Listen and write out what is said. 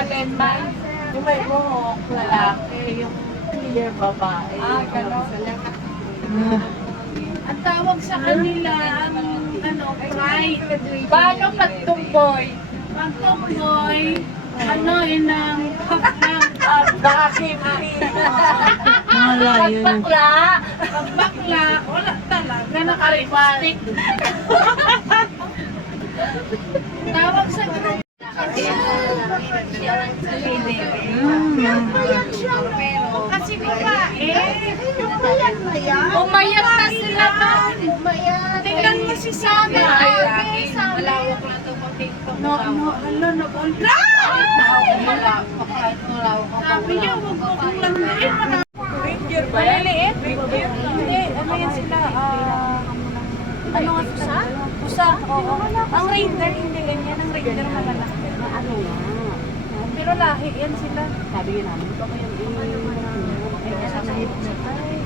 Malenman. Yung may buhok, lalaki. Yung clear babae. Gano'n. Ang tawag sa kanila, ano, pride. Paano pag tumboy? Pag tomboy, ano, yun ang Baka kimpi. Pag bakla. pag bakla, wala talaga, nakaristik. Tawag sa group. Kasi babae. Umayak na sila doon. Tingnan mo si Sana. Malawak lang ito pag TikTok. No, hala, nabulga. Sabi niya, huwag mo kong landiin. Maliliit? Hindi, ano yan sila? Ano nga pusa? Pusa, oo. Ang reindeer, hindi ganyan. Ang reindeer malalaki. Ano nga? Pero lahi yan sila. Sabi nga namin, ito ko yung Ay, sa mahit na tayo.